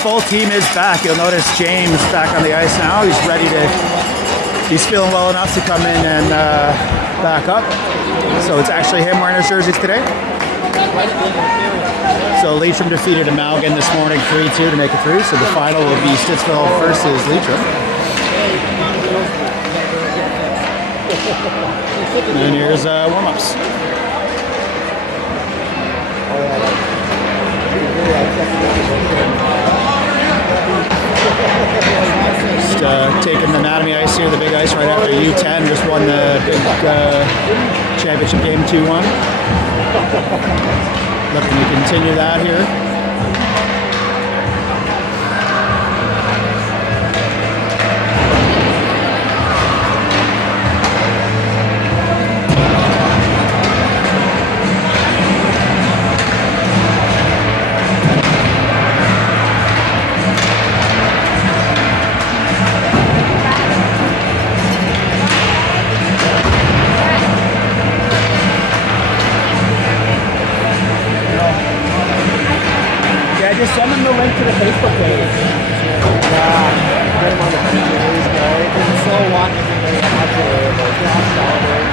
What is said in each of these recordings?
Full team is back. You'll notice James back on the ice now. He's feeling well enough to come in and back up. So it's actually him wearing his jerseys today. So Leitrim defeated Amalgam this morning 3-2 to make it through. So the final will be Stittsville versus Leitrim. And here's warm-ups. Just taking the Mattamy ice here, the big ice right after U10 just won the big championship game 2-1. Looking to continue that here. Just send them the link to the Facebook page. Yeah, get them on the PGA's guy. It's so watching everybody out there, but they're all celebrating.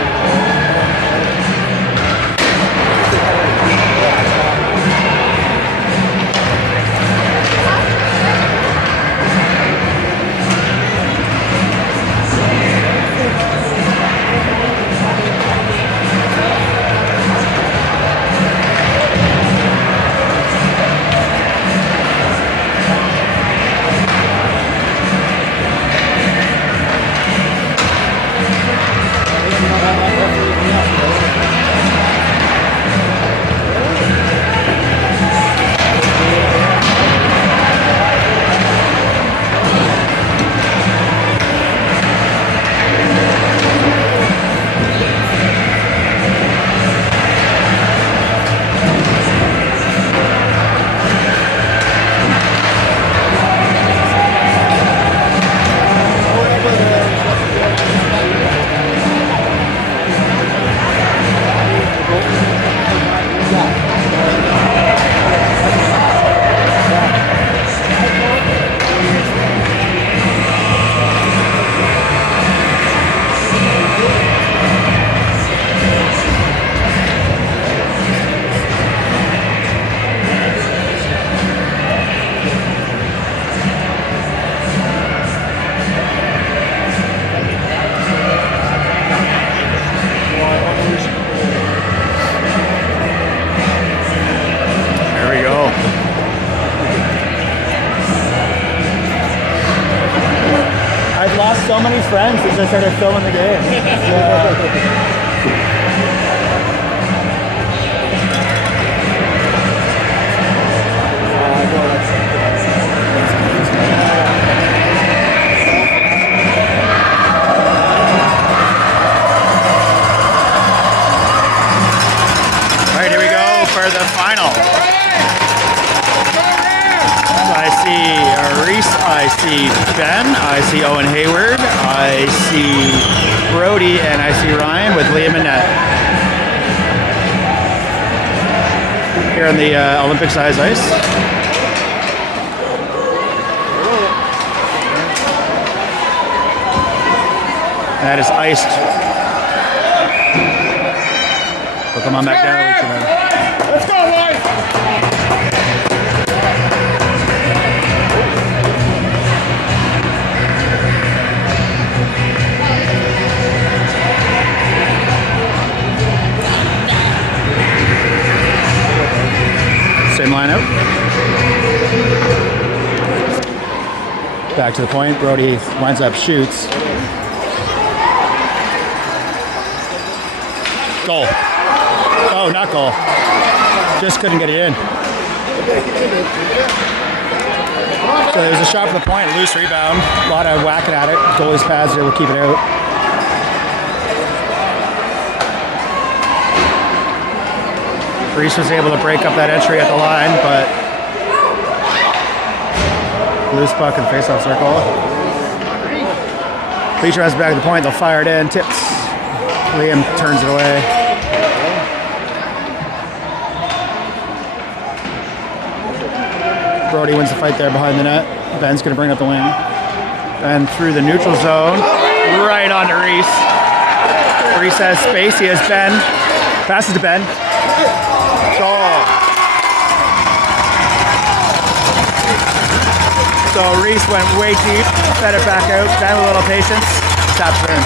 So many friends since I started filming the game. All right, here we go for the final. I see Reese, I see Ben, I see Owen Hayward, I see Brody, and I see Ryan with Liam and net. Here on the Olympic size ice. That is iced. So come on back down. Let's go, boys! line out. Back to the point. Brody winds up, shoots. Goal. Oh, not goal. Just couldn't get it in. So there's a shot from the point, loose rebound. A lot of whacking at it. Goalie's pads there will keep it out. Reese was able to break up that entry at the line, but Loose puck in the face-off circle. Leacher has it back at the point. They'll fire it in. Tips. Liam turns it away. Brody wins the fight there behind the net. Ben's going to bring up the wing. Ben through the neutral zone, right onto Reese. Reese has space. He has Ben. Passes to Ben. Goal. So Reese went way deep, fed it back out. Ben with a little patience, taps it in.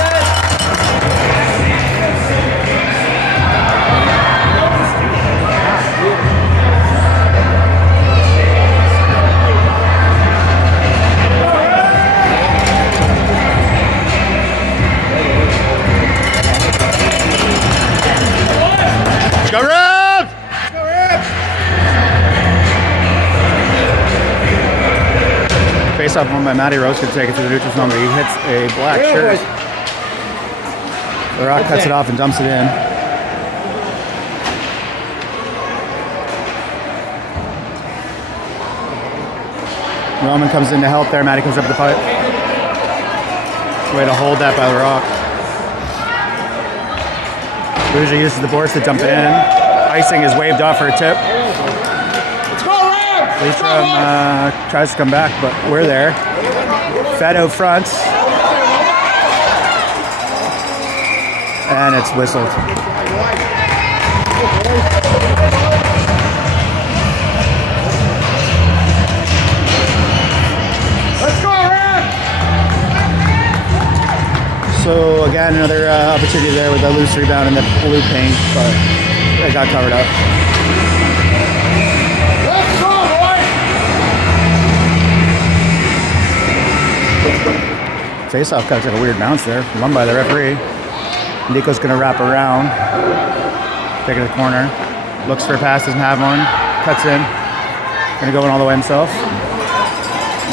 Go Rams! Go Rams! Face off one by Matty Rose, could take it to the neutral zone, but he hits a black shirt. The Rock cuts it off and dumps it in. Roman comes in to help there. Matty comes up the pipe. Way to hold that by the Rock. Luja uses the boards to dump it in. Icing is waved off for a tip. Let's go, Rams! Leitrim tries to come back, but we're there. Fed out front. And it's whistled. Let's go, Rams! So again, another opportunity there with a loose rebound in the blue paint, but it got covered up. Let's go, boys! Face-off kind of took a weird bounce there. Won by the referee. Nico's going to wrap around. Take it to the corner. Looks for a pass, doesn't have one. Cuts in. Going to go in all the way himself.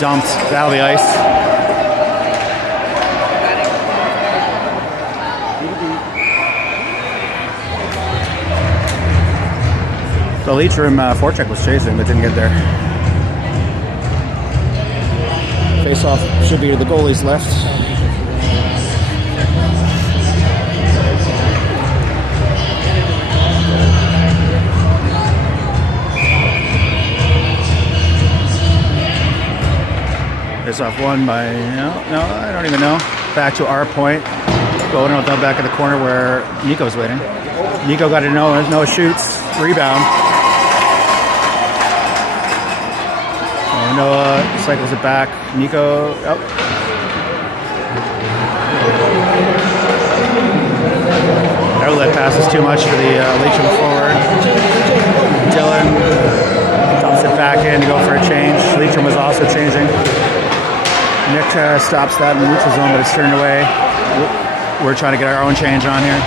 Dumped. That'll be ice. The Leitrim forecheck was chasing, but didn't get there. Face-off should be to the goalie's left. Face-off won by, no, I don't even know. Back to our point. Going out down back in the corner where Nico's waiting. Nico got to know, no shoots, rebound. Noah cycles it back. Nico, oh. Outlet passes too much for the Leitrim forward. Dylan dumps it back in to go for a change. Leitrim was also changing. Nick stops that in the neutral zone, but it's turned away. We're trying to get our own change on here.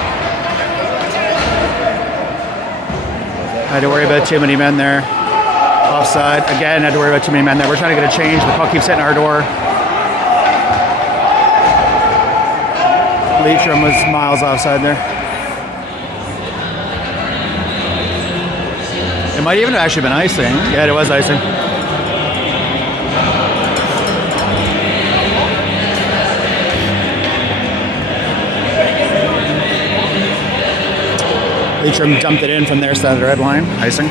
I had to worry about too many men there. Offside. Again, had to worry about too many men there. We're trying to get a change. The puck keeps hitting our door. Leitrim was miles offside there. It might even have actually been icing. Yeah, it was icing. Leitrim dumped it in from their side of the red line. Icing.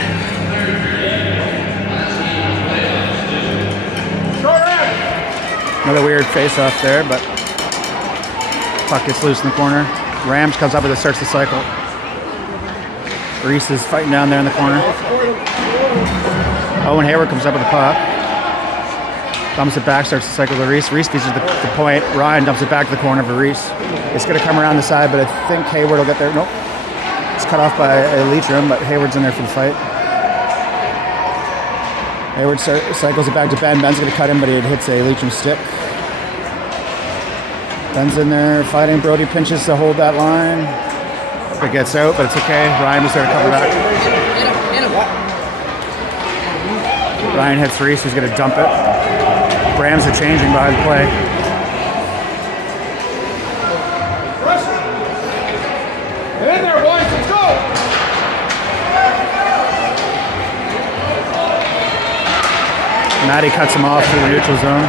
Another weird face-off there, but puck gets loose in the corner. Rams comes up with it, starts the cycle. Reese is fighting down there in the corner. Owen Hayward comes up with the puck. Dumps it back, starts the cycle to Reese. Reese gets to the point. Ryan dumps it back to the corner for Reese. It's going to come around the side, but I think Hayward will get there. Nope. It's cut off by Leitrim, but Hayward's in there for the fight. Hayward cycles it back to Ben. Ben's going to cut him, but it hits a Leitrim stick. Ben's in there fighting. Brody pinches to hold that line. It gets out, but it's okay. Ryan was there to cover back. Ryan hits Reese, who's going to dump it. Rams are changing behind the play. Get in there, boys. Let's go. Matty cuts him off through the neutral zone.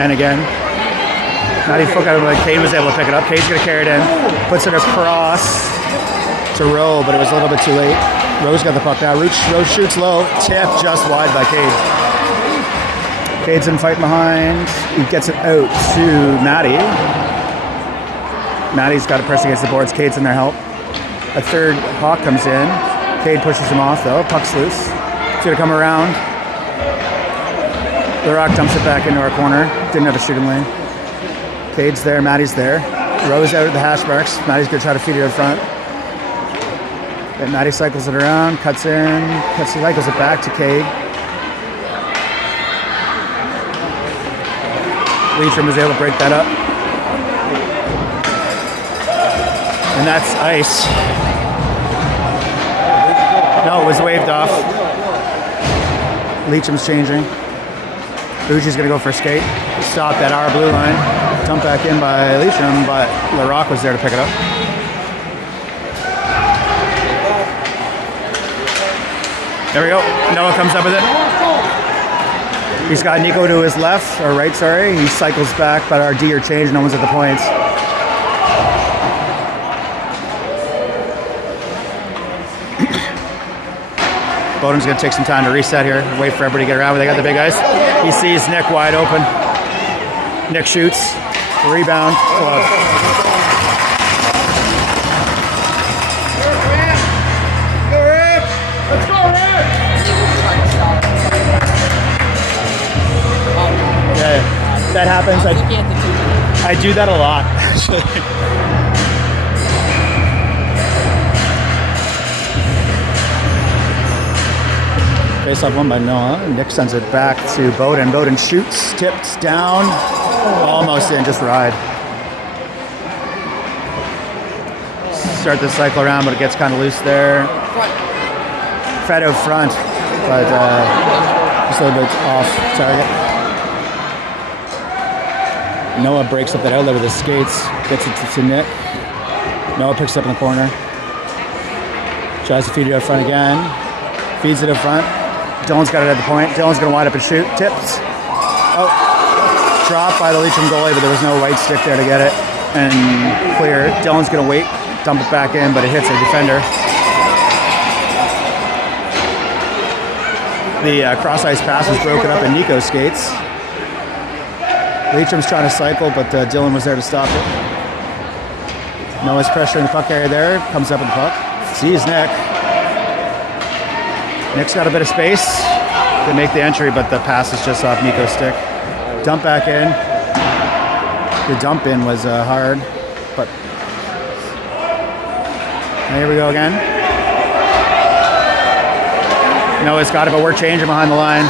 And again, Matty fuck out of it. Cade was able to pick it up. Cade's going to carry it in. Puts it across to Rowe, but it was a little bit too late. Rowe's got the puck now. Rowe shoots low. Tip just wide by Cade. Cade's in fight behind. He gets it out to Matty. Matty's got a press against the boards. Cade's in there help. A third Hawk comes in. Cade pushes him off though. Puck's loose. It's going to come around. The Rock dumps it back into our corner. Didn't have a shooting lane. Cade's there. Matty's there. Rowe's out at the hash marks. Matty's going to try to feed it in front. Then Matty cycles it around, cuts in, cycles it back to Cade. Leitrim was able to break that up. And that's ice. No, it was waved off. Leitrim's changing. Fuji's going to go for a skate. Stop at our blue line. Dump back in by Leitrim, but LaRock was there to pick it up. There we go. Noah comes up with it. He's got Nico to his left, or right, sorry. He cycles back, but our D are changed. No one's at the points. Bowden's going to take some time to reset here. Wait for everybody to get around. They got the big ice. He sees Nick wide open. Nick shoots. Rebound. Glove. Let's go, Red! Yeah, that happens. I do that a lot, actually. Face off one by Noah. Nick sends it back to Bowden. Bowden shoots, tips down, almost in, just ride. Start the cycle around, but it gets kind of loose there. Fed out front, but just a little bit off target. Noah breaks up that outlet with his skates, gets it to Nick. Noah picks it up in the corner. Tries to feed it up front again. Feeds it up front. Dylan's got it at the point. Dylan's going to wind up and shoot. Tips. Oh, dropped by the Leitrim goalie, but there was no white stick there to get it. And clear. Dylan's going to wait, dump it back in, but it hits a defender. The cross-ice pass was broken up in Nico's skates. Leitrim's trying to cycle, but Dylan was there to stop it. Noah's pressuring the puck area there. Comes up with the puck. Sees Nick. Nick's got a bit of space to make the entry, but the pass is just off Nico's stick. Dump back in. The dump in was hard, but here we go again. Noah's got it, but we're changing behind the line.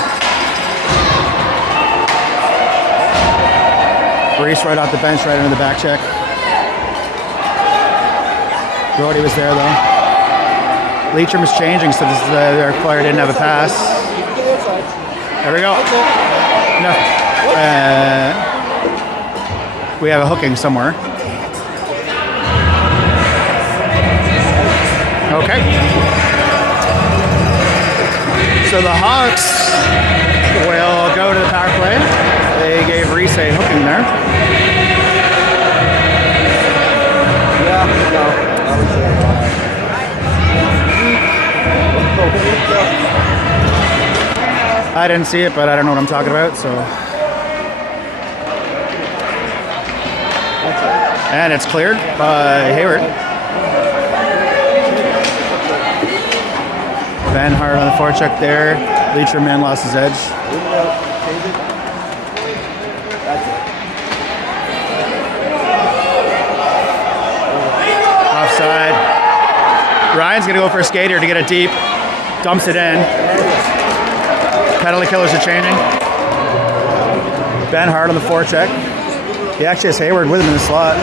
Reese right off the bench, right into the back check. Brody was there though. Leitrim is changing, so this is their player didn't have a pass. There we go. No. We have a hooking somewhere. Okay. So the Hawks will go to the power play. They gave Reese a hooking there. Yeah, no. I didn't see it, but I don't know what I'm talking about, so. And it's cleared by Hayward. Van Hart on the forecheck there. Leitrim man lost his edge. Offside. Ryan's going to go for a skater to get it deep. Dumps it in. Penalty killers are changing. Ben hard on the forecheck. He actually has Hayward with him in the slot.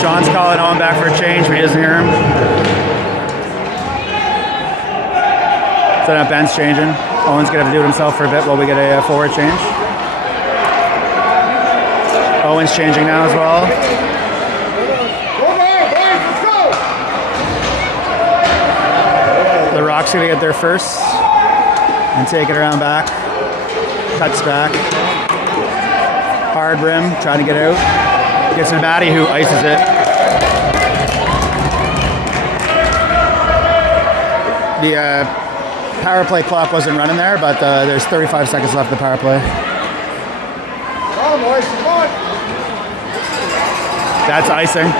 Sean's calling Owen back for a change, but he doesn't hear him. So now Ben's changing. Owen's gonna have to do it himself for a bit while we get a forward change. Owen's changing now as well. The Rock's gonna get there first and take it around back. Cuts back. Hard rim, trying to get out. Gets to Matty, who ices it. The power play clock wasn't running there, but there's 35 seconds left of the power play. Come on, boys, come on. That's icing.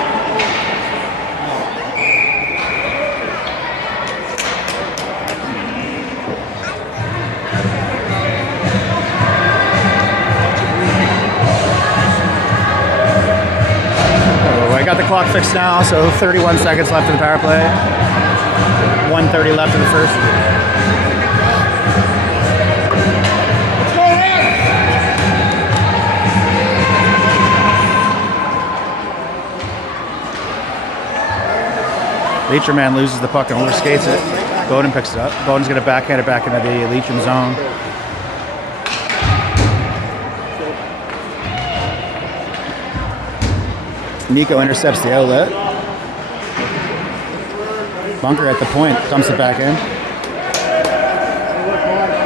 Oh, I got the clock fixed now, so 31 seconds left of the power play. 1:30 left of the first. Leitrim man loses the puck and overskates it. Bowden picks it up. Bowden's going to backhand it back into the Leitrim zone. Nico intercepts the outlet. Bunker at the point, dumps it back in.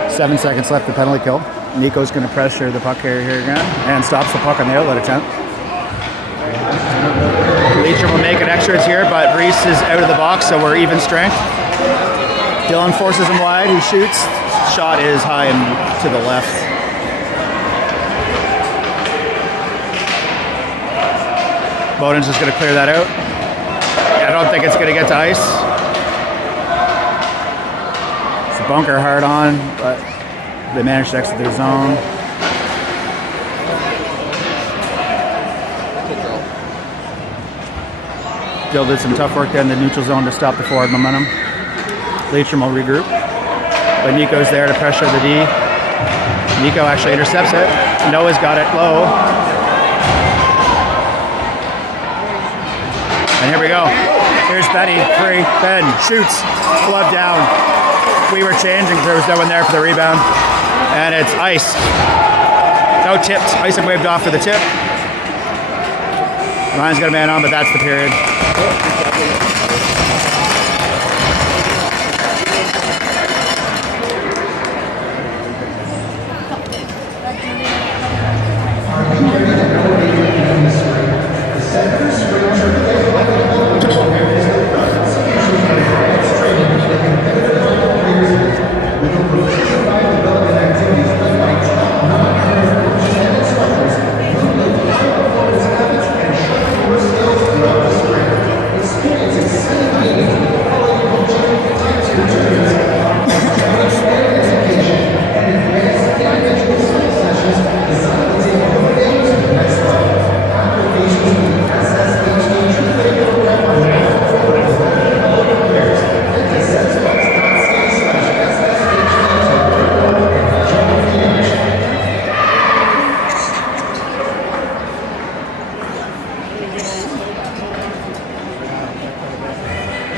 7 seconds left, the penalty kill. Nico's going to pressure the puck carrier here again and stops the puck on the outlet attempt. Leitrim will make it extras here, but Reese is out of the box, so we're even strength. Dylan forces him wide, he shoots. Shot is high and to the left. Bowden's just going to clear that out. I don't think it's going to get to ice. It's a Bunker hard on, but they managed to exit their zone. Dill did some tough work there in the neutral zone to stop the forward momentum. Leitrim will regroup. But Nico's there to pressure the D. Nico actually intercepts it. Noah's got it low. And here we go. Here's Benny, free. Ben shoots, glove down. We were changing, there was no one there for the rebound. And it's iced. No tipped. Icing waved off for the tip. Ryan's got a man on, but that's the period.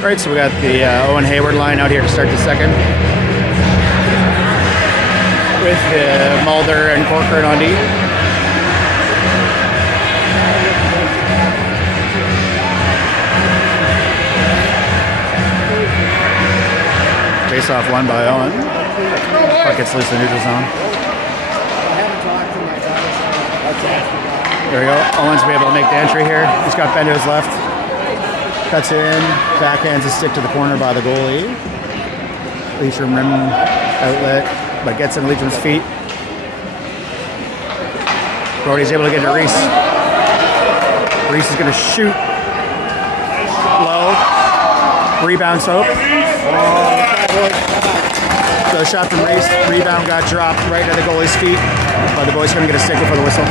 Right, so we got the Owen Hayward line out here to start the second. With Mulder and Corcoran on D. Face off won by Owen. Puck gets loose in neutral zone. There we go. Owen's will be able to make the entry here. He's got Ben to his left. Cuts in, backhands a stick to the corner by the goalie. Leitrim rim outlet, but gets in Leitrim's feet. Brody's able to get to Reese. Reese is going to shoot low. Rebound Soap. So a shot from Reese. Rebound got dropped right at the goalie's feet. But the boys couldn't get a stick before the whistle.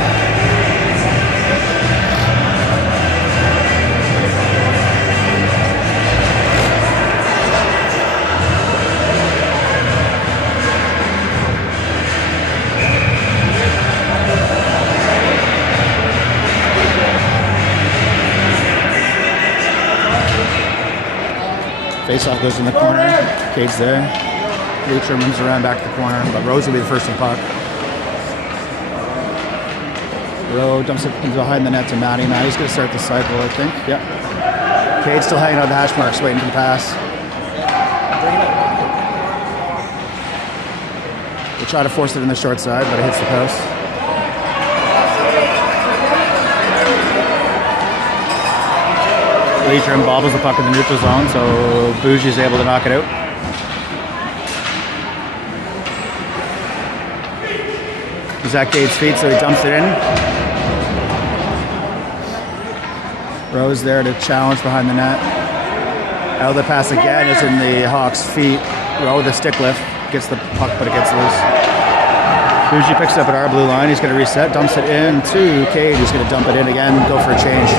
Face-off goes in the corner. Cade's there. Leitrim moves around back to the corner, but Rose will be the first in puck. Rowe dumps it into behind the net to Matty. Matty's going to start the cycle, I think. Yep. Cade's still hanging on the hash marks, waiting for the pass. They try to force it in the short side, but it hits the post. Leitrim bobbles the puck in the neutral zone, so Bougie's able to knock it out. He's at Cade's feet, so he dumps it in. Rose there to challenge behind the net. Out of the pass again is in the Hawks' feet. Rowe with a stick lift. Gets the puck, but it gets loose. Bougie picks it up at our blue line. He's going to reset, dumps it in to Cade. He's going to dump it in again, go for a change.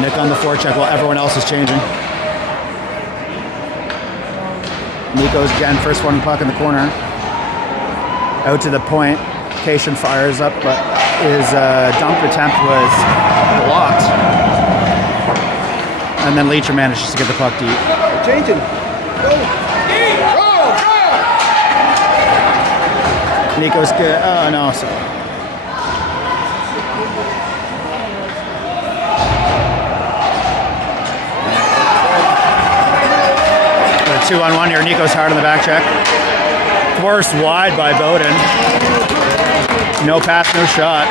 Nick on the forecheck while everyone else is changing. Nico's again, first one puck in the corner. Out to the point. Cation fires up, but his dump attempt was blocked. And then Leitrim manages to get the puck deep. Changing. Go. Nico's good. Oh, no. So. A 2-on-1 here. Nico's hard on the back check. Forced wide by Bowden. No pass, no shot.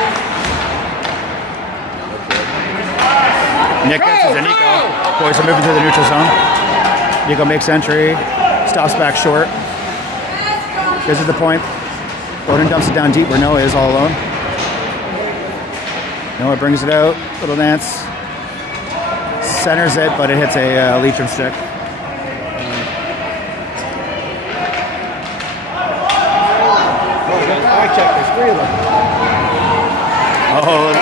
Nick gets it to Nico. Boys are moving to the neutral zone. Nico makes entry. Stops back short. Gives it the point. Bowden dumps it down deep where Noah is all alone. Noah brings it out. Little dance. Centers it, but it hits a Leitrim stick. Oh,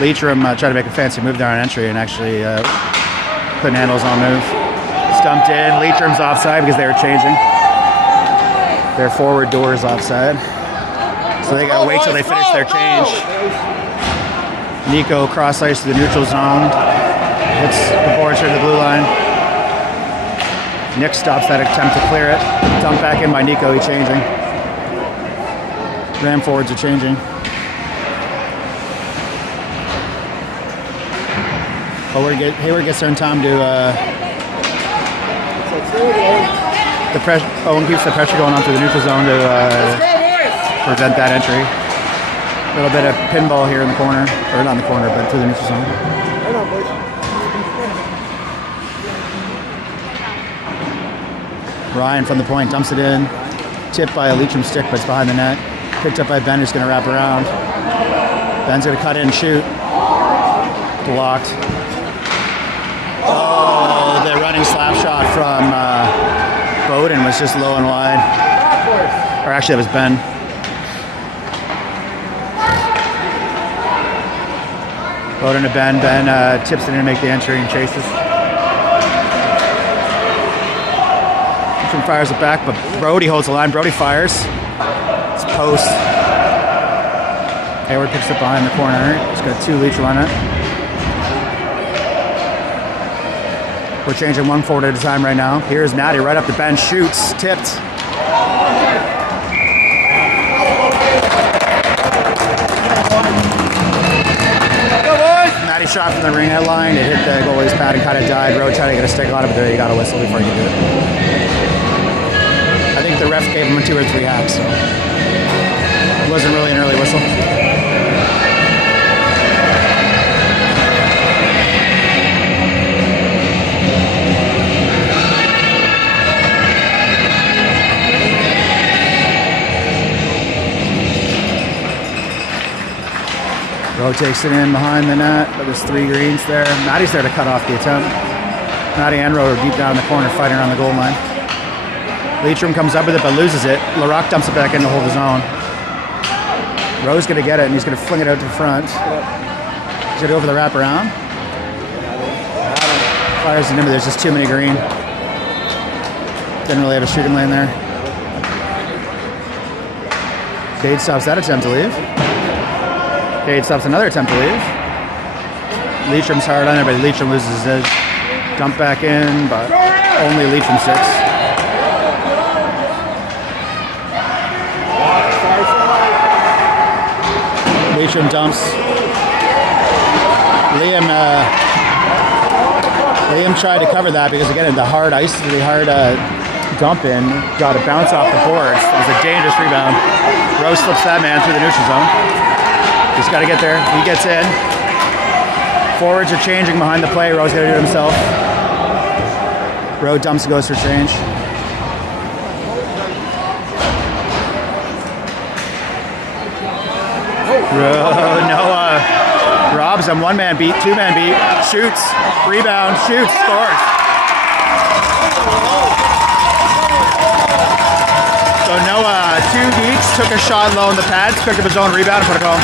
Leitrim tried to make a fancy move there on entry and actually couldn't handle his own move. Stumped in. Leitrim's offside because they were changing. Their forward door is offside. So they gotta wait till they finish their change. Nico cross ice to the neutral zone. Hits the boards to the blue line. Nick stops that attempt to clear it. Dumped back in by Nico, he's changing. Ram forwards are changing. Hayward gets there in time to the pressure. Owen keeps the pressure going onto the neutral zone to prevent that entry. A little bit of pinball here in the corner, or not in the corner, but through the neutral zone. Right on, boys. Ryan from the point dumps it in. Tipped by a Leitrim stick, but it's behind the net. Picked up by Ben, who's going to wrap around. Ben's going to cut in and shoot. Blocked. Oh, the running slap shot from Bowden was just low and wide. Or actually, that was Ben. Bowden to Ben. Ben tips it in to make the entry and chases. Fires it back, but Brody holds the line. Brody fires. It's post. Hayward picks it behind the corner. He's got 2 Leitrim on it. We're changing one forward at a time right now. Here's Natty right up the bench. Shoots. Tipped. Natty shot from the ring headline. It hit the goalie's pad and kind of died. Rowe tried to get a stick on it, but you got to whistle before you do it. I think the ref gave him a 2 or 3 hacks, so it wasn't really an early whistle. Rowe takes it in behind the net, but there's 3 greens there. Matty's there to cut off the attempt. Matty and Rowe are deep down in the corner fighting around the goal line. Leitrim comes up with it but loses it. Larocque dumps it back in to hold his own. Rowe's going to get it and he's going to fling it out to the front. He's going to go for the wraparound. Fires it in, but there's just too many green. Didn't really have a shooting lane there. Cade stops that attempt to leave. Cade stops another attempt to leave. Leitrim's hard on it, but Leitrim loses his edge. Dump back in, but only Leitrim 6. Leitrim dumps. Liam tried to cover that because again the hard ice, the hard dump in got a bounce off the boards. It was a dangerous rebound. Rose slips that man through the neutral zone. Just got to get there. He gets in. Forwards are changing behind the play. Rose got to do it himself. Rowe dumps and goes for change. Noah robs him. 1-man beat, 2-man beat. Shoots. Rebound. Shoots. Scores. So Noah, 2 each, took a shot low in the pads, picked up his own rebound and put it home.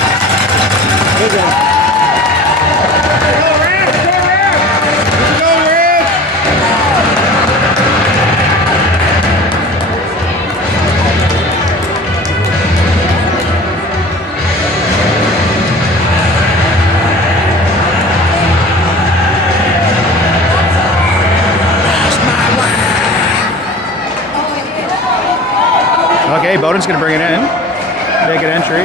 Okay, Bowden's going to bring it in. Make an entry.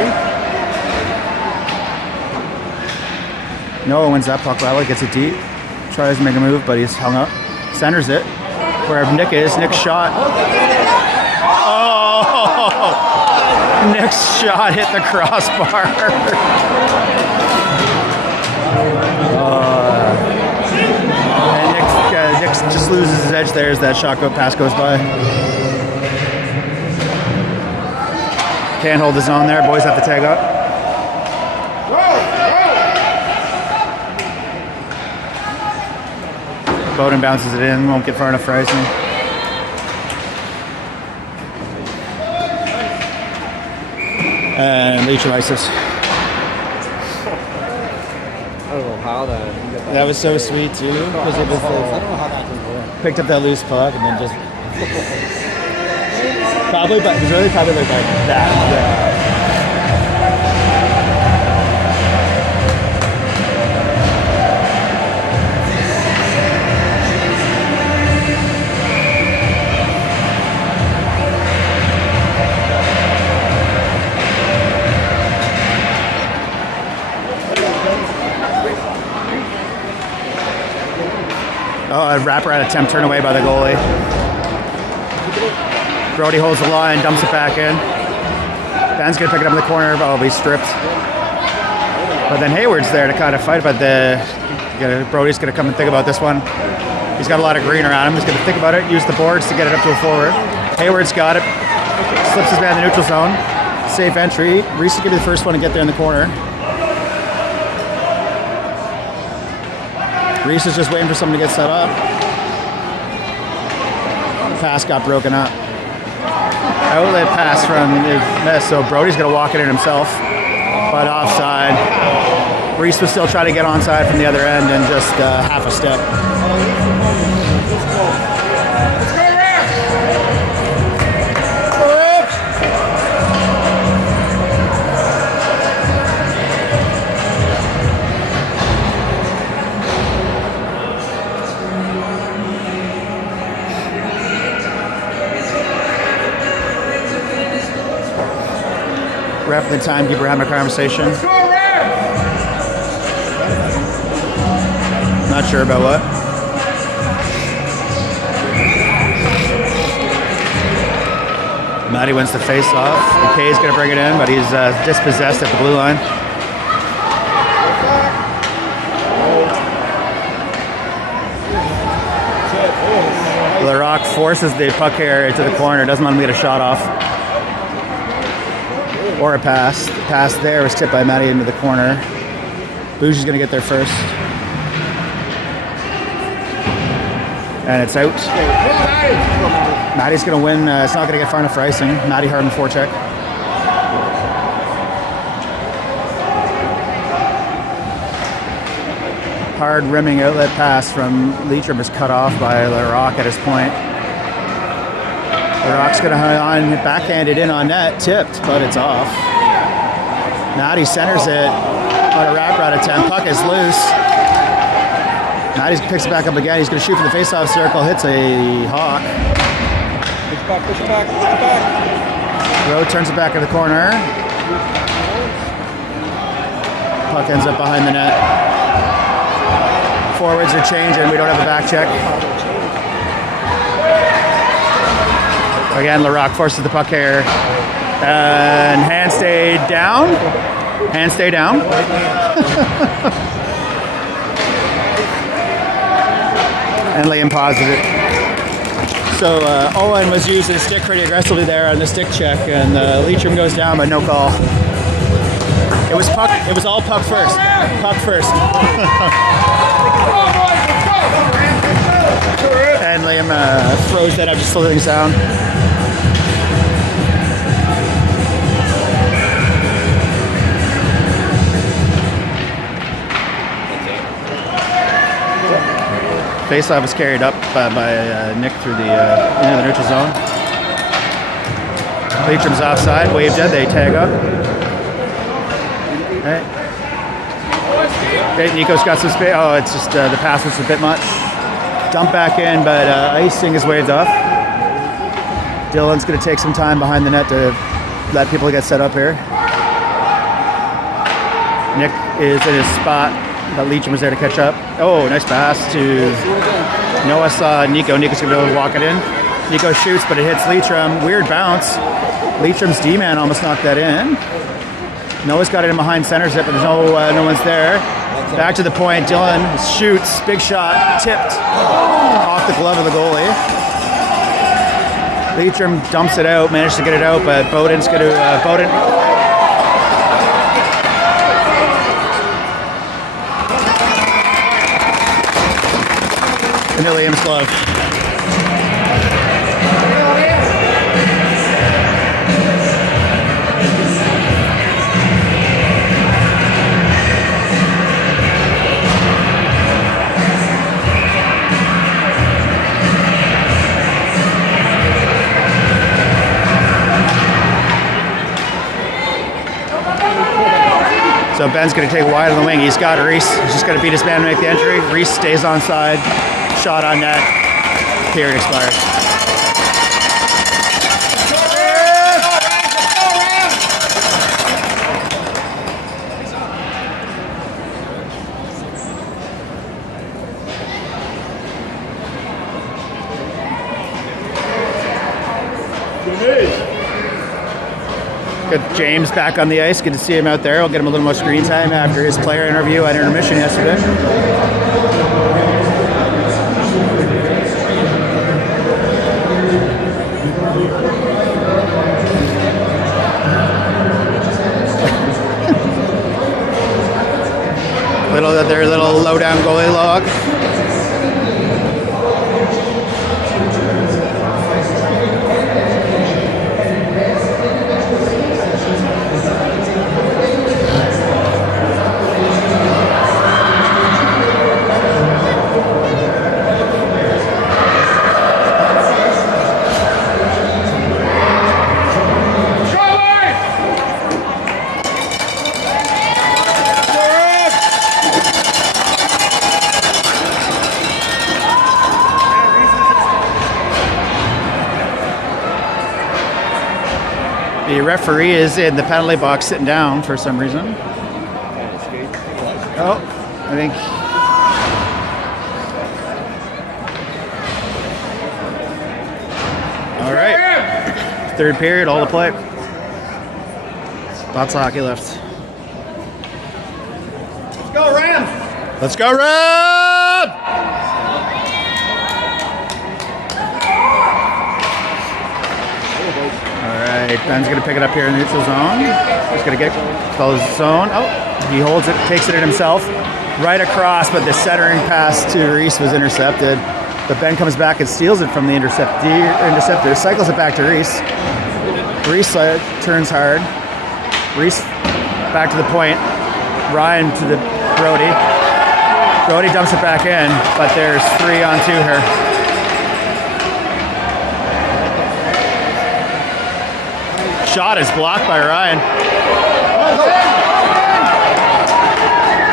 Noah wins that puck battle, gets it deep. Tries to make a move, but he's hung up. Centers it. Where Nick is. Nick's shot. Oh! Nick's shot hit the crossbar. And Nick just loses his edge there as that shot pass goes by. Can't hold his own there. Boys have to tag up. Bowden bounces it in. Won't get far enough for icing. And Leitrim ices. I don't know how that. That was so sweet too. Because it was I don't know how that can work. picked up that loose puck and then just probably, but it was really probably like that. Yeah. Oh, a wraparound attempt turned away by the goalie. Brody holds the line, dumps it back in. Ben's going to pick it up in the corner. Oh, he's stripped. But then Hayward's there to kind of fight, but Brody's going to come and think about this one. He's got a lot of green around him. He's going to think about it, use the boards to get it up to a forward. Hayward's got it. Slips his man in the neutral zone. Safe entry. Reese is going to be the first one to get there in the corner. Reese is just waiting for someone to get set up. The pass got broken up. Outlet pass from Miss, so Brody's going to walk it in himself, but offside. Reese was still trying to get onside from the other end and just half a step. Ref and the timekeeper having a conversation. Not sure about what. Matty wins the face-off. McKay's going to bring it in, but he's dispossessed at the blue line. LaRock forces the puck carrier to the corner. Doesn't let him get a shot off. Or a pass. The pass there was tipped by Matty into the corner. Bougie's going to get there first. And it's out. Matty's going to win. It's not going to get far enough for icing. Matty hard on the forecheck. Hard rimming outlet pass from Leitrim is cut off by LaRock at his point. LaRock's going to hang on, backhand it in on net, tipped, but it's off. Matty centers it. On a wraparound attempt, puck is loose. Matty picks it back up again. He's going to shoot from the face-off circle. Hits a hawk. Push it back, push it back, push it back. Rowe turns it back in the corner. Puck ends up behind the net. Forwards are changing. We don't have a back check. Again, Larocque forces the puck here. And hand stay down. Hand stay down. And Liam pauses it. So Owen was using his stick pretty aggressively there on the stick check, and Leitrim goes down, but no call. It was puck. It was all puck first. Puck first. And Liam froze that up, just slow things down. Faceoff is carried up by Nick through the into the neutral zone. Leitrim's offside, waved it, they tag up. Okay, Nico's got some space. Oh, it's just the pass was a bit much. Dump back in, but icing is waved off. Dylan's going to take some time behind the net to let people get set up here. Nick is in his spot, but Leitrim was there to catch up. Oh, nice pass to Noah. Saw Nico. Nico's going to be able to walk it in. Nico shoots, but it hits Leitrim. Weird bounce. Leitrim's D-man almost knocked that in. Noah's got it in behind center zip, but there's no one's there. Back to the point. Dylan shoots. Big shot. Tipped off the glove of the goalie. Leitrim dumps it out. Managed to get it out, but Bowden's going to Bowden. Into Liam's glove. So Ben's going to take wide on the wing. He's got Reese. He's just going to beat his man to make the entry. Reese stays on side. Shot on net. Period expires. Got James back on the ice. Good to see him out there. I'll get him a little more screen time after his player interview at intermission yesterday. Their little low-down goalie log. The referee is in the penalty box sitting down for some reason. Oh, I think. All right. Third period, all to play. Lots of hockey left. Let's go, Rams! Let's go, Rams! Ben's going to pick it up here in the neutral zone. He's going to get close zone. Oh, he holds it, takes it in himself. Right across, but the centering pass to Reese was intercepted. But Ben comes back and steals it from the interceptor. Cycles it back to Reese. Reese turns hard. Reese back to the point. Ryan to the Brody. Brody dumps it back in, but there's 3-on-2 here. Shot is blocked by Ryan.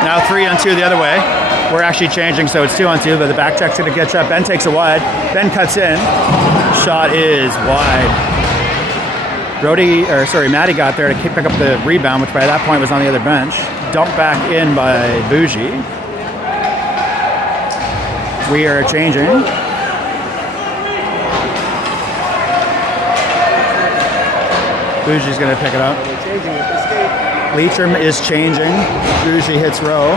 Now 3-on-2 the other way. We're actually changing, so it's 2-on-2, but the back check's gonna get up. Ben takes it wide. Ben cuts in. Shot is wide. Maddie got there to pick up the rebound, which by that point was on the other bench. Dumped back in by Bougie. We are changing. Bougie's gonna pick it up. Leitrim is changing. Bougie hits Rowe.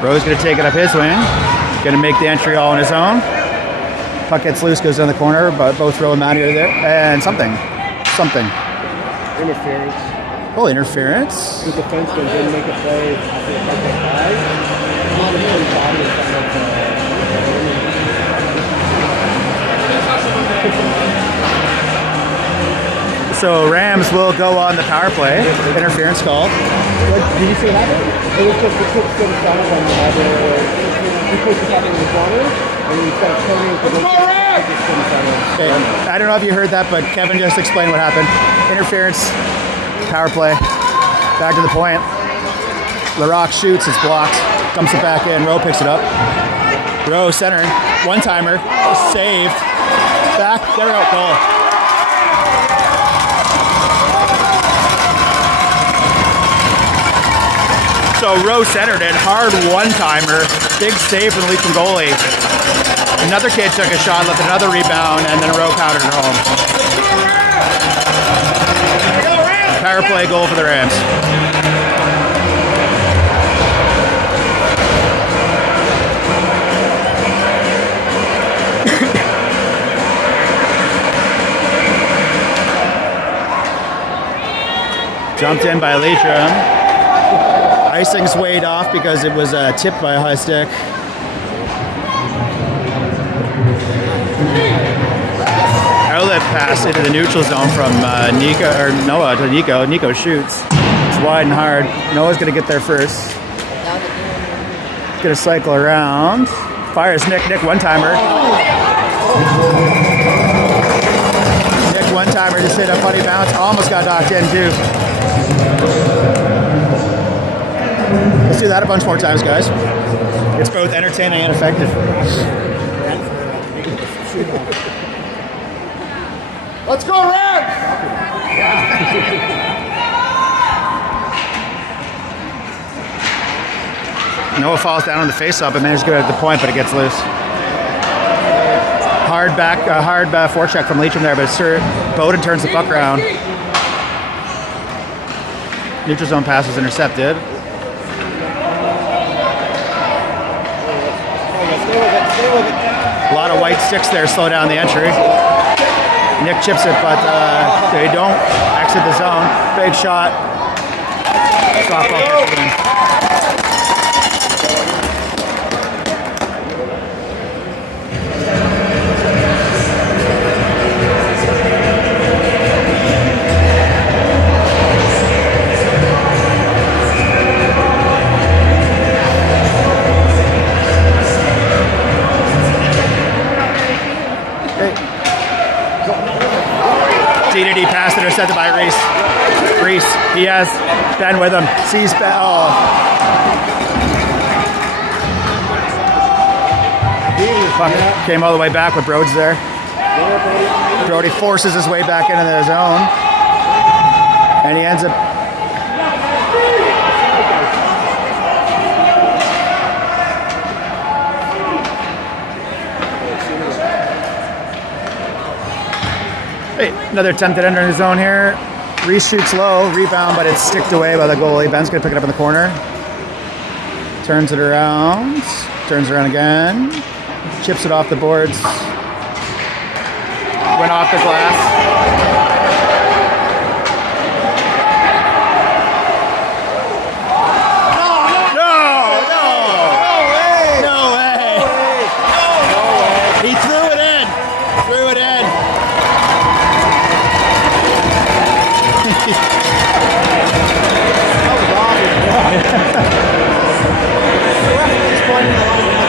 Rowe's gonna take it up his wing. Gonna make the entry all on his own. Puck gets loose, goes down the corner, but both Rowe and Maddie are there. And something. Interference. Oh, interference. The defenseman didn't make a play after the puck went by. Not a full body in front of So Rams will go on the power play. Interference called. Did you see that? It was just the kick stood in front of him. He pushed his head in the corner, and he started turning to the Okay. I don't know if you heard that, but Kevin just explained what happened. Interference, power play, back to the point. Larocque shoots, it's blocked, dumps it back in, Rowe picks it up. Rowe center, one-timer, saved, back, there we go, goal. So Rowe centered it, hard one-timer, big save from the Leitrim goalie. Another kid took a shot, left another rebound, and then Rowe powdered it home. Power play goal for the Rams. Jumped in by Leitrim. Icing's weighed off because it was tipped by a high stick. Outlet pass into the neutral zone from Noah to Nico. Nico shoots. It's wide and hard. Noah's going to get there first. He's going to cycle around. Fires Nick one-timer. Nick one-timer just hit a funny bounce. Almost got knocked in too. Let's do that a bunch more times, guys. It's both entertaining and effective. Let's go, Red! Noah falls down on the face-up and manages to get it at the point, but it gets loose. Hard forecheck from Leitrim there, but Bowden turns the puck around. Neutral zone pass is intercepted. A lot of white sticks there slow down the entry. Nick chips it, but they don't exit the zone. Big shot. Softball pitch win. DDD pass intercepted by Reese. Reese, he has Ben with him. Sees Ben. Oh. Came all the way back with Broads there. Brody forces his way back into their zone. And he ends up. Hey, another attempt at entering the zone here. Reese shoots low, rebound, but it's sticked away by the goalie. Ben's gonna pick it up in the corner. Turns it around. Turns around again. Chips it off the boards. Went off the glass.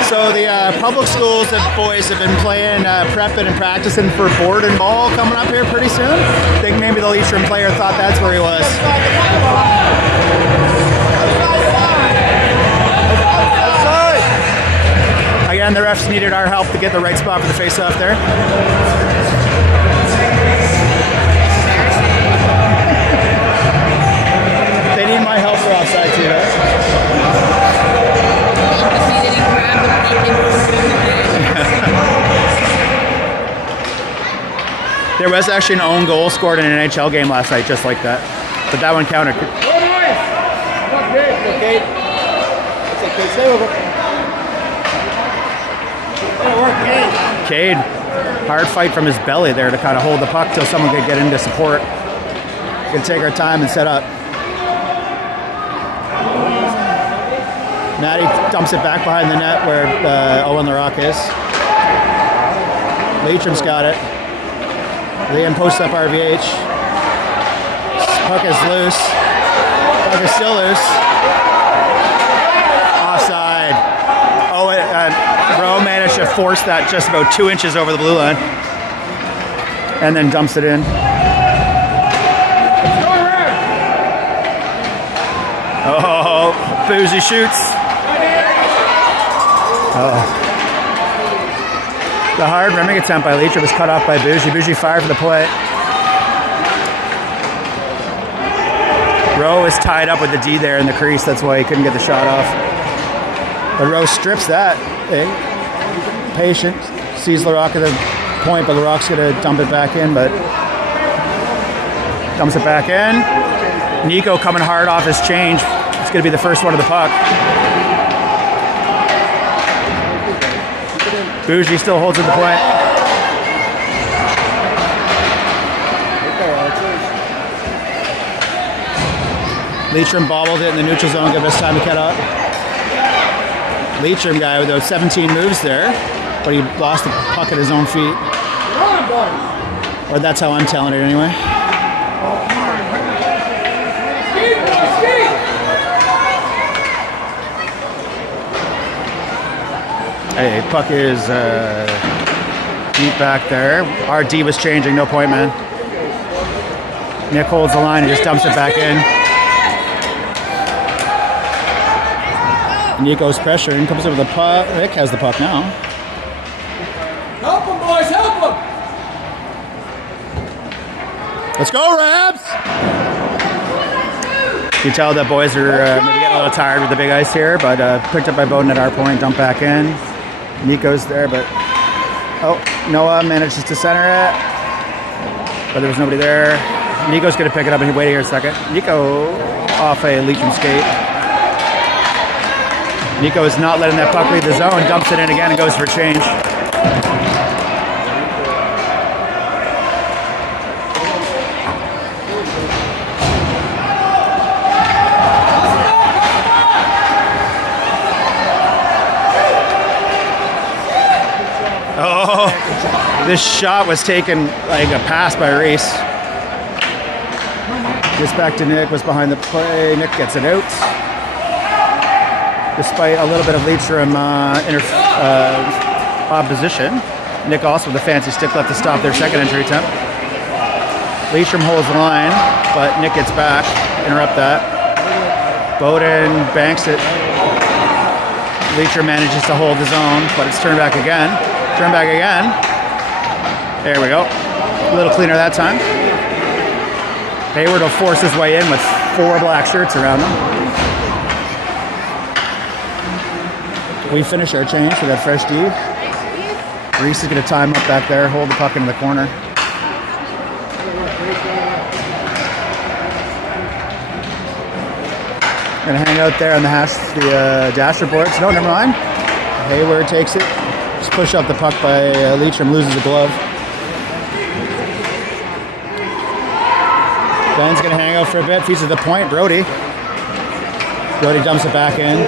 So the public schools boys have been playing, prepping and practicing for board and ball coming up here pretty soon. I think maybe the Leitrim player thought that's where he was. And the refs needed our help to get the right spot for the face-off there. They need my help for offside too, though. There was actually an own goal scored in an NHL game last night just like that. But that one counted. Okay. It's okay. Stay over. Cade, hard fight from his belly there to kind of hold the puck till someone could get into support. Gonna take our time and set up. Matty dumps it back behind the net where Owen Larocque is. Leitrim's got it. Liam posts up RVH. Puck is loose. Puck is still loose. Offside. Oh, Rowe managed to force that just about 2 inches over the blue line. And then dumps it in. Oh, Boozy shoots. Oh. The hard rimming attempt by Leitrim was cut off by Bougie. Bougie fired for the play. Rowe is tied up with the D there in the crease. That's why he couldn't get the shot off. But Rowe strips that. Patient. Sees Larocque at the point, but Larocque's going to dump it back in, but dumps it back in. Nico coming hard off his change. It's going to be the first one of the puck. Bougie still holds it the point. Leitrim bobbled it in the neutral zone, give us time to cut up. Leitrim guy with those 17 moves there, but he lost the puck at his own feet. Or that's how I'm telling it anyway. Hey, puck is deep back there. Our D was changing, no point, man. Nick holds the line and just dumps it back in. Nico's pressuring, comes over the puck. Rick has the puck now. Help him, boys, help him! Let's go, Rabs! You can tell that boys are maybe getting a little tired with the big ice here, but picked up by Bowden at our point, dumped back in. Nico's there, but Noah manages to center it, but there was nobody there. Nico's going to pick it up and wait here a second. Nico off a Leitrim skate. Nico is not letting that puck leave the zone, dumps it in again and goes for a change. Oh, this shot was taken like a pass by Reese. Gets back to Nick, was behind the play. Nick gets it out. Despite a little bit of Leitrim opposition. Nick also with a fancy stick left to stop their second entry attempt. Leitrim holds the line, but Nick gets back, interrupt that. Bowden banks it. Leitrim manages to hold the zone, but it's turned back again. Turn back again. There we go. A little cleaner that time. Hayward will force his way in with 4 black shirts around him. We finish our change with that fresh D. Reese is going to time up back there, hold the puck into the corner. Going to hang out there on the dash boards. No, never mind. Hayward takes it. Just push up the puck by Leitrim, loses the glove. Ben's going to hang out for a bit. Feeds to the point. Brody dumps it back in.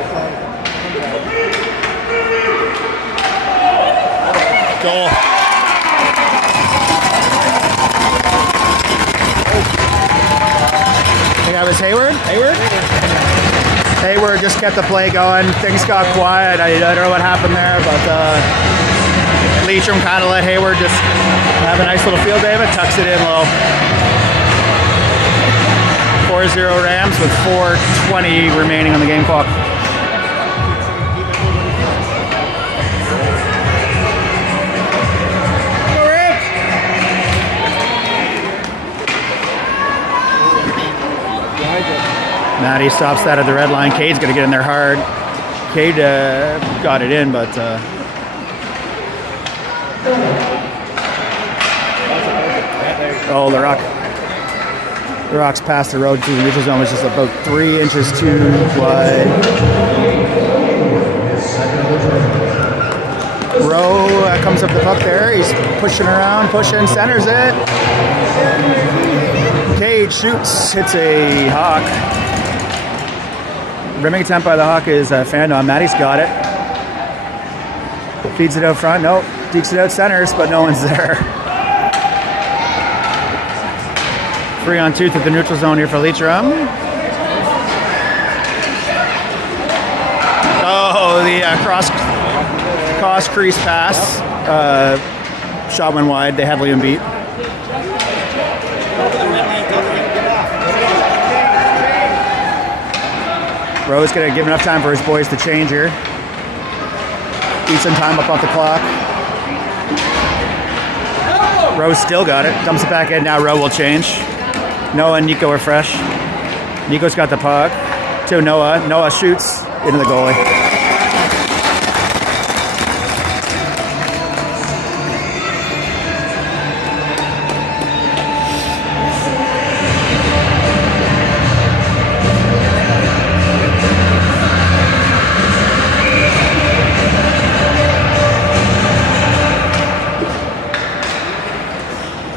Goal. I think that was Hayward. Hayward just kept the play going. Things got quiet. I don't know what happened there, but Leitrim kind of let Hayward just have a nice little field day, but tucks it in low. 4-0 Rams with 4:20 remaining on the game clock. Maddie stops that at the red line. Cade's going to get in there hard. Cade got it in, but LaRock's past the road to the neutral zone, which is about 3 inches too wide. Rowe comes up the puck there. He's pushing around, centers it. Cade shoots, hits a Hawk. Rimming attempt by the Hawk is Fandon. Maddie's got it. Feeds it out front. Nope. Dekes it out centers, but no one's there. 3-on-2 through the neutral zone here for Leitrim. Oh, the cross crease pass. Shot went wide. They had Liam beat. Rowe's going to give enough time for his boys to change here. Beat some time up off the clock. Rowe still got it. Dumps it back in. Now Rowe will change. Noah and Nico are fresh. Nico's got the puck to Noah. Noah shoots into the goalie.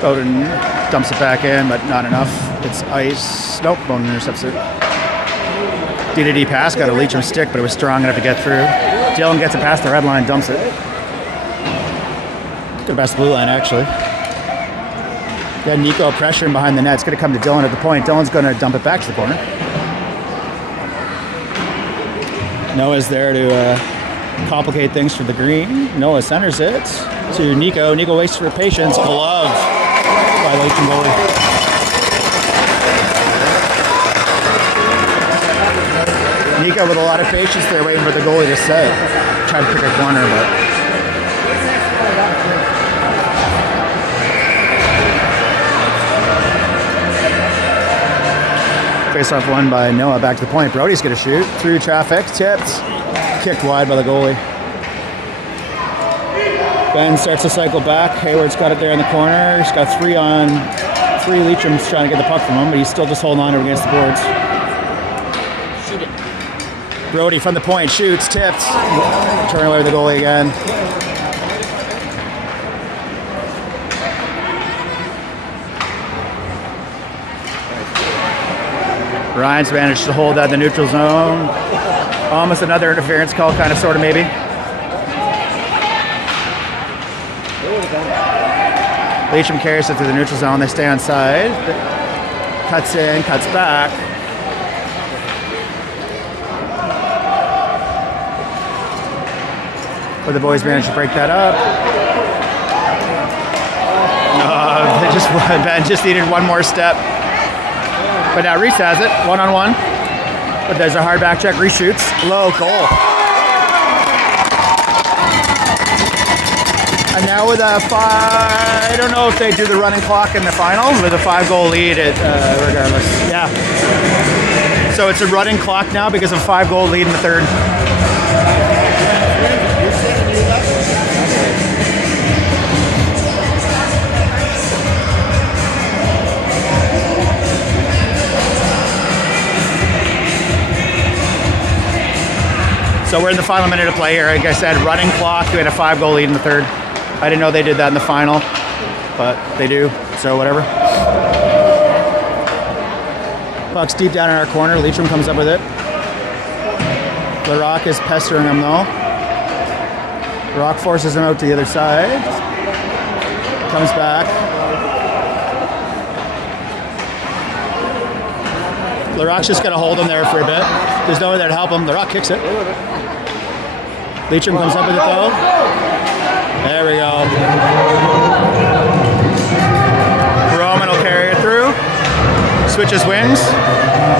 Bowden dumps it back in, but not enough. It's ice. Nope, Bowden intercepts it. D-to-D pass, got a Leitrim stick, but it was strong enough to get through. Dylan gets it past the red line, dumps it. Good past the blue line, actually. Got Nico pressuring behind the net. It's going to come to Dylan at the point. Dylan's going to dump it back to the corner. Noah's there to complicate things for the green. Noah centers it to Nico. Nico waits for patience. Glove by Leitrim goalie. Nico with a lot of patience there, waiting for the goalie to set. Trying to pick a corner, but face-off won by Noah. Back to the point. Brody's going to shoot through traffic. Tipped. Kicked wide by the goalie. Ben starts to cycle back. Hayward's got it there in the corner. He's got 3-on-3. Leitrim's trying to get the puck from him, but he's still just holding on over against the boards. Shoot it. Brody from the point shoots, tipped. Turning away with the goalie again. Ryan's managed to hold that in the neutral zone. Almost another interference call, kind of, sort of, maybe. Leitrim carries it to the neutral zone. They stay on side. Cuts in, cuts back. But the boys managed to break that up. Ben just needed one more step. But now Reese has it, 1-on-1. But there's a hard back check. Reese shoots. Low goal. And now with a I don't know if they do the running clock in the finals with a 5-goal lead regardless. Yeah. So it's a running clock now because of a 5-goal lead in the third. So we're in the final minute of play here. Like I said, running clock. We had a 5-goal lead in the third. I didn't know they did that in the final, but they do, so whatever. Puck's deep down in our corner. Leitrim comes up with it. LaRock is pestering him, though. LaRock forces him out to the other side. Comes back. LaRock's just going to hold him there for a bit. There's no one there to help him. LaRock kicks it. Leitrim comes up with it, though. There we go. Roman will carry it through. Switches wings.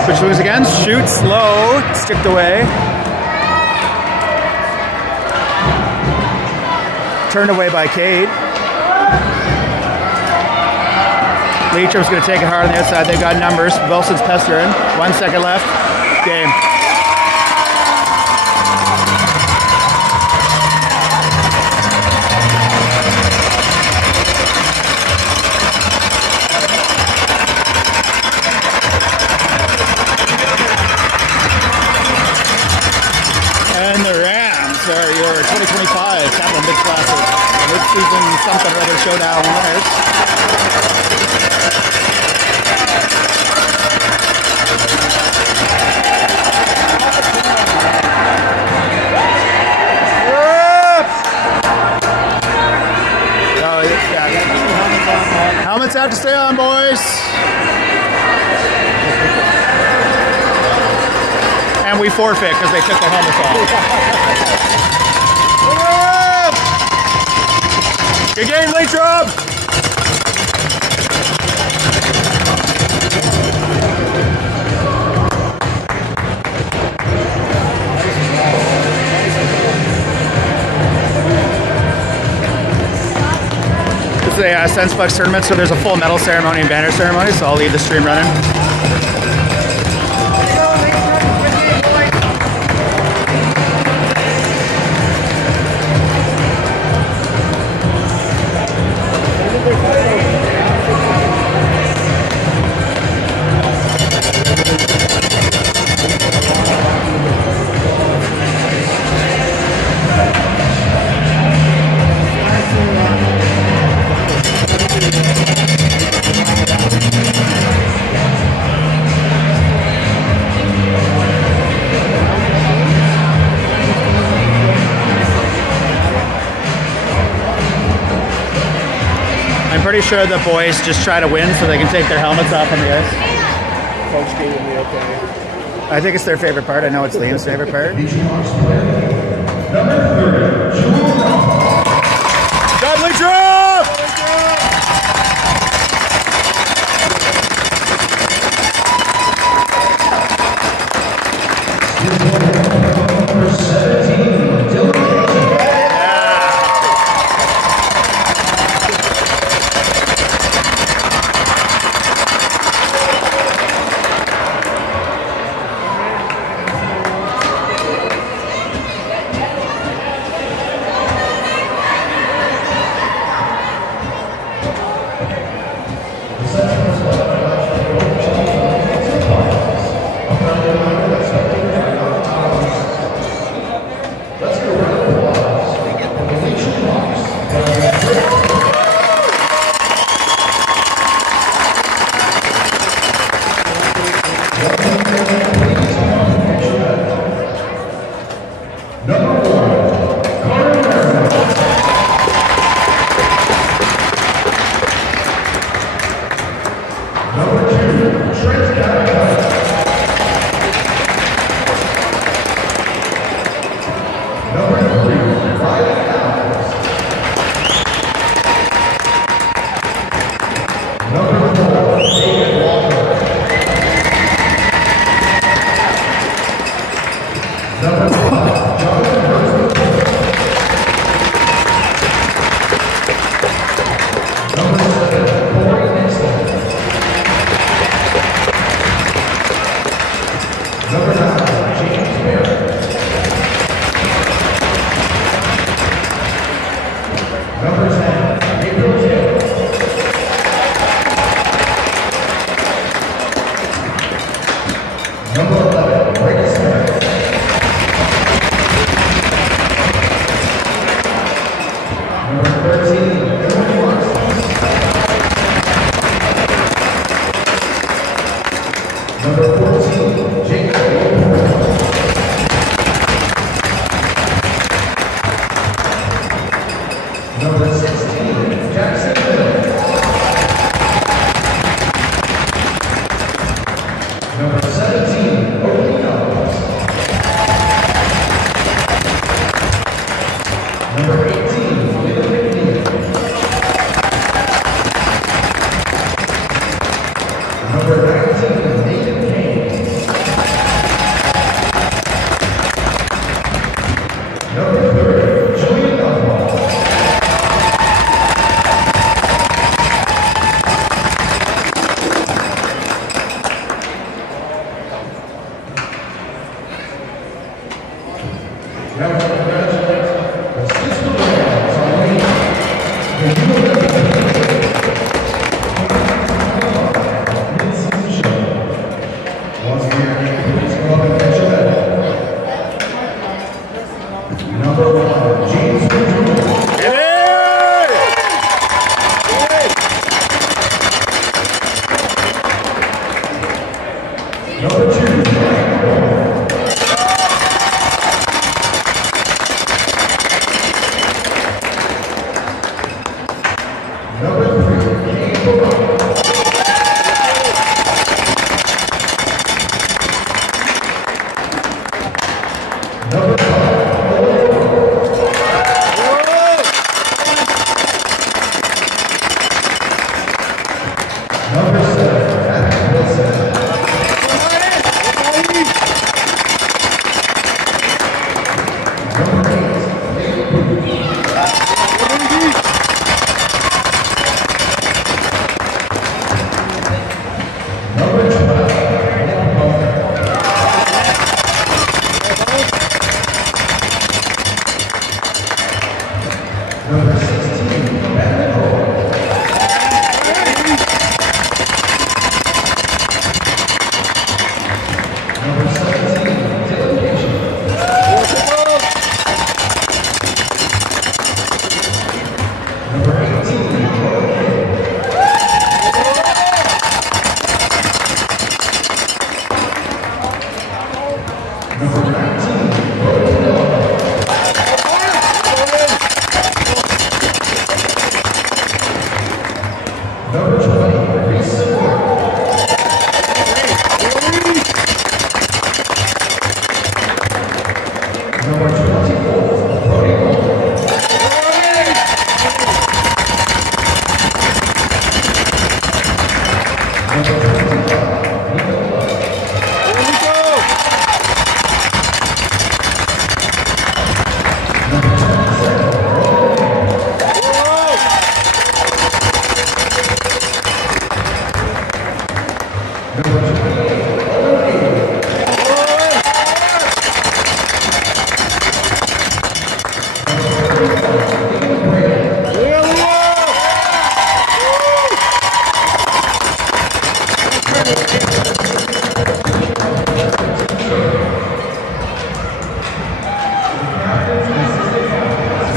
Switches wings again. Shoots low. Sticked away. Turned away by Cade. Leitrim's going to take it hard on the outside. They've got numbers. Wilson's pestering. 1 second left. game. And the Rams are your 2025 Capital Mid Classic mid-season something or other showdown winners. Oh, yeah. Helmets have to stay on, boys. And we forfeit because they took the helmets off. Good game, Latrobe! This is a Sensebucks tournament, so there's a full medal ceremony and banner ceremony, so I'll leave the stream running. Pretty sure the boys just try to win so they can take their helmets off on the ice. Coach gave me okay. I think it's their favorite part. I know it's Liam's favorite part. Dudley drop!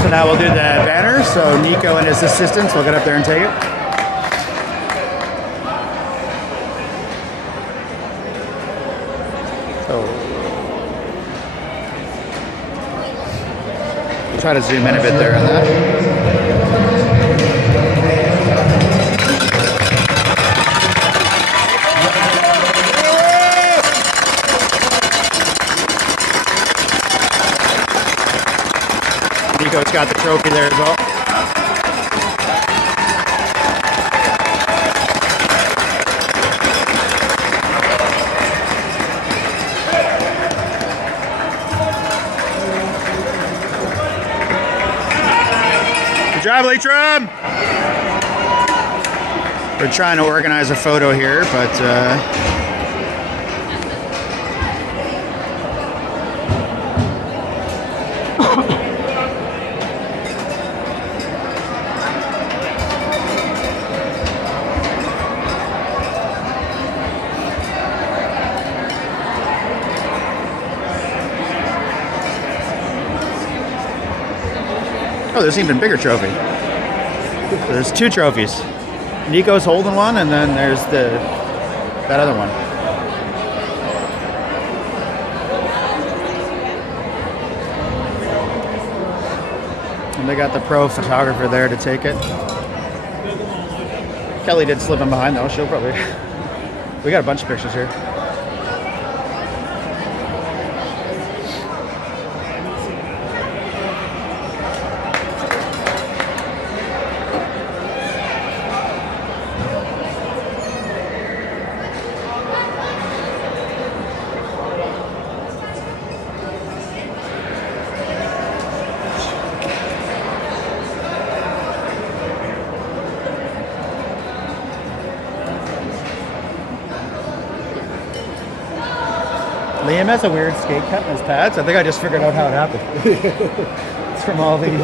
So now we'll do the banner. So Nico and his assistants will get up there and take it. So we'll try to zoom in a bit there on that. Nico's got the trophy there as well. Good job, Leitrim! We're trying to organize a photo here, but oh, there's an even bigger trophy. There's two trophies. Nico's holding one, and then there's that other one. And they got the pro photographer there to take it. Kelly did slip in behind though. She'll probably. We got a bunch of pictures here. Liam has a weird skate cut in his pads. I think I just figured out how it happened. It's from all these.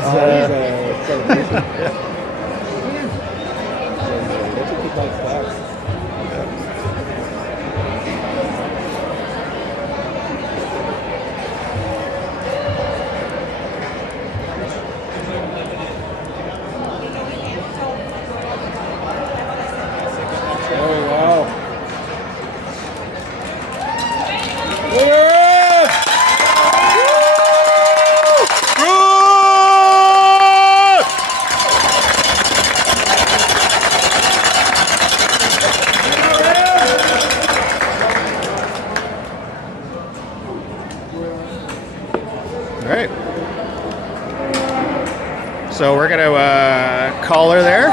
collar there.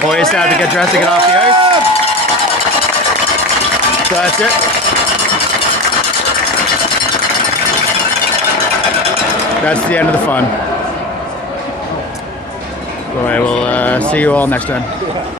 Boys have to get dressed to get off the ice. So that's it. That's the end of the fun. All right, we'll see you all next time.